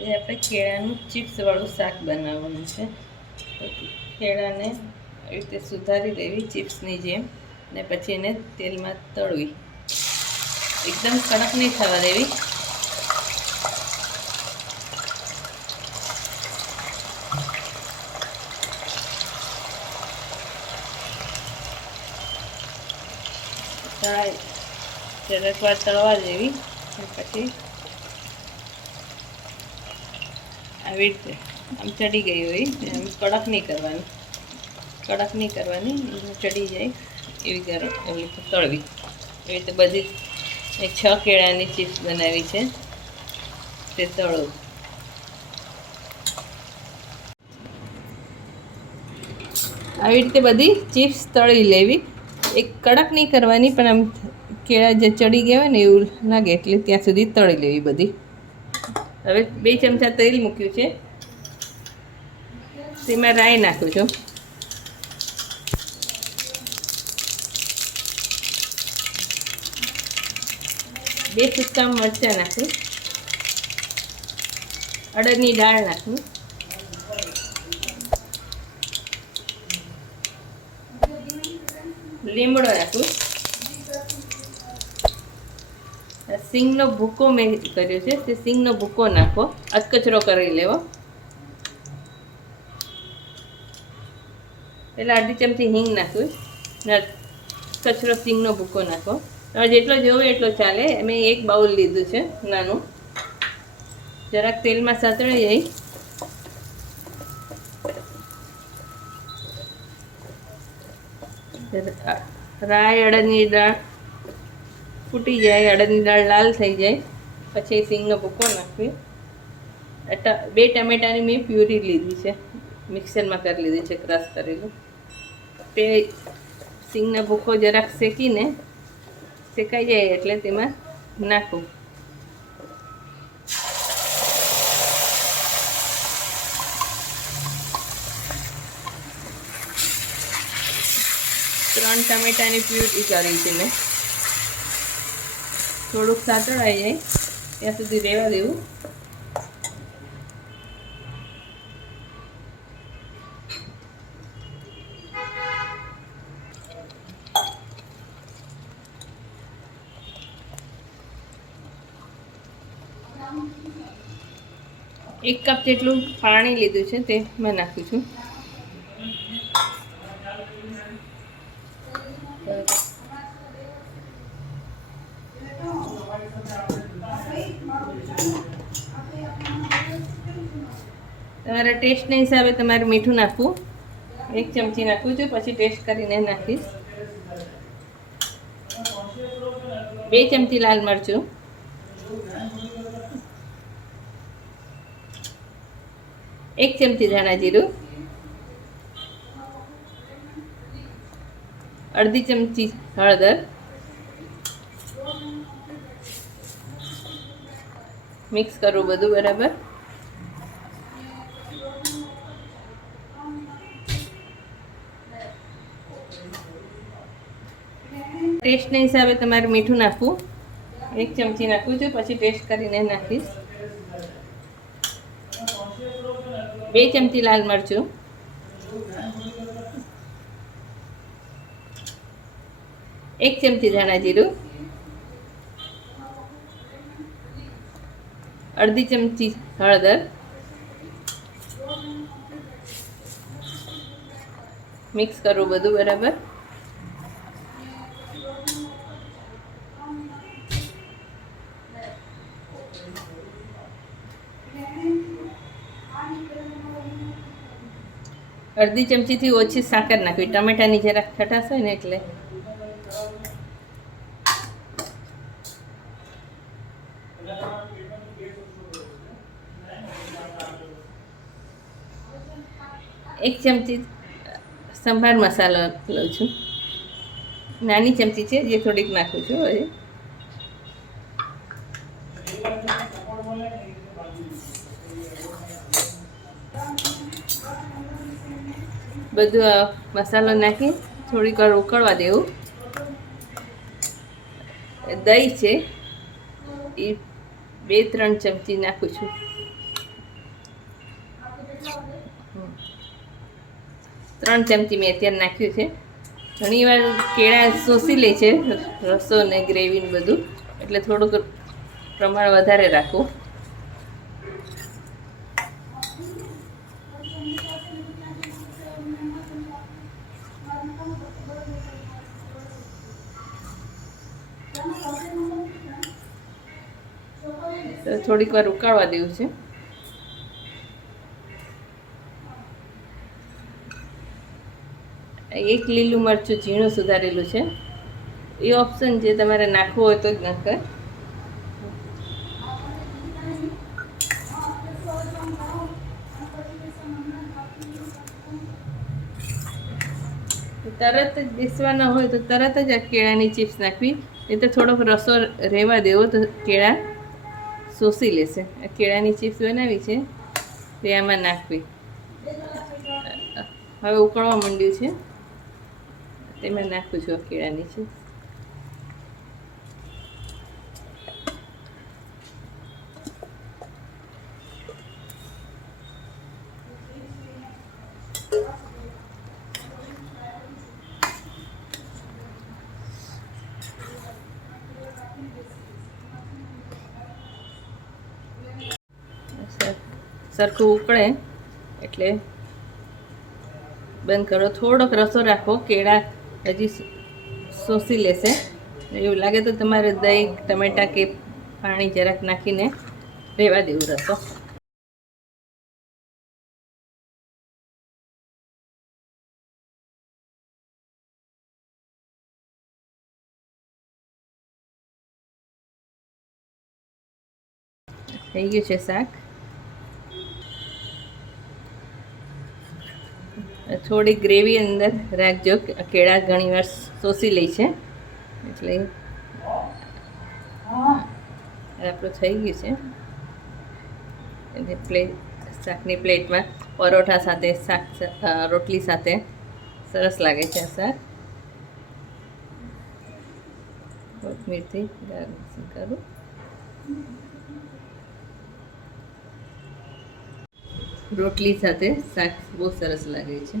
આજે આપણે કેળાનું ચિપ્સવાળું શાક બનાવવાનું છે. તો કેળાને આવી રીતે સુધારી લેવી ચિપ્સની જેમ, ને પછી એને તેલમાં તળવી. એકદમ કડક નહીં થવા દેવી. જરાક વાર તળવા દેવી. પછી આવી રીતે આમ ચડી ગઈ હોય આમ કડક નહીં કરવાની, ચડી જાય એવી રીતે તળવી. એવી રીતે બધી 6 કેળાની ચિપ્સ બનાવી છે તે તળો. આવી રીતે બધી ચિપ્સ તળી લેવી. એક કડક નહીં કરવાની, પણ આમ કેળા જે ચડી ગયા હોય ને એવું લાગે એટલે ત્યાં સુધી તળી લેવી બધી. હવે 2 ચમચા તેલ મૂક્યું છે, તેમાં રાઈ નાખું છું. બે સૂકા મરચાં નાખું. અડદની દાળ નાખું. લીમડો નાખું. સિંગનો ભૂકો મેં કર્યો છે, તે સિંગનો ભૂકો નાખો. અધકચરો કરી લેવો. પહેલાં અડધી ચમચી હિંગ નાખું ને કચરો સિંગનો ભૂકો નાખો. તમે જેટલો જોવો એટલો ચાલે. મેં 1 બાઉલ લીધું છે નાનું. જરાક તેલમાં સાતળી જાય. રાઈ અડદની દાળ ફૂટી જાય, અડદની દાળ લાલ થઈ જાય પછી સિંગનો ભૂકો નાખવી. 2 ટમેટાની મેં પ્યુરી લીધી છે, મિક્સરમાં કરી લીધી છે, ક્રશ કરેલું. તે સિંગનો ભૂકો જરાક શેકાઈ જાય એટલે તેમાં નાખું. ત્રણ ટમેટાની પ્યુરી કરી છે મેં. થોડુંક સાતળાઈ જાય ત્યાં સુધી રહેવા દેવું. એક કપ જેટલું પાણી લીધું છે તે મેં નાખું છું. તમારા ટેસ્ટના હિસાબે તમારે મીઠું નાખવું. 1 ચમચી નાખવું છું, પછી ટેસ્ટ કરીને નાખીશ. 2 ચમચી લાલ મરચું, 1 ચમચી ધાણા જીરું, અડધી ચમચી હળદર, મિક્સ કરવું બધું બરાબર. ટેસ્ટના હિસાબે તમારે મીઠું નાખવું. 1 ચમચી નાખવું છું, પછી ટેસ્ટ કરીને નાખીશ. 2 ચમચી લાલ મરચું, 1 ચમચી ધાણા જીરું, અડધી ચમચી હળદર, મિક્સ કરવું બધું બરાબર. અડધી ચમચીથી ઓછી સાકર નાખવી. ટમેટાની જરાક ખટાશ હોય ને એટલે. એક ચમચી સંભાર મસાલો લઉં છું. નાની ચમચી છે જે થોડીક નાખું છું. હવે બધું મસાલો નાખી થોડીક વાર ઉકળવા દેવું. દહીં છે એ 2-3 ચમચી નાખું છું. 3 ચમચી મેં અત્યારે નાખ્યું છે. ઘણીવાર કેળા શોષી લે છે રસો ને ગ્રેવી ને બધું, એટલે થોડુંક પ્રમાણ વધારે રાખવું. તો થોડીક વાર ઉકાળવા દેવું છે. એક લીલું મરચું ઝીણું સુધારેલું છે, એ ઓપ્શન છે, તમારે નાખવું હોય તો જ નાખે. તરત જ બેસવાના હોય તો તરત જ આ કેળાની ચિપ્સ નાખવી, નહીં તો થોડોક રસો રહેવા દેવો તો કેળા શોષી લેશે. આ કેળાની ચિપ્સ બનાવી છે તે આમાં નાખવી. હવે ઉકળવા માંડ્યું છે, તેમાં નાખું છું કેળાની ચિપ્સ. સરખું ઉકળે એટલે બંધ કરો. થોડોક રસો રાખો, કેળા હજી શોષી લેશે. એવું લાગે તો તમારે દહીં, ટમેટા કે પાણી જરાક નાખીને રહેવા દેવું રસો. થઈ ગયું છે શાક. થોડી ગ્રેવી અંદર રાખજો, કેળા ઘણી વાર શોષી લે છે, એટલે આપણું થઈ ગયું છે. એટલે શાકની પ્લેટમાં પરોઠા સાથે, શાક રોટલી સાથે સરસ લાગે છે આ શાક. કોથમીરથી ગાર્નિશિંગ કરું. રોટલી સાથે શાક બહુ સરસ લાગે છે.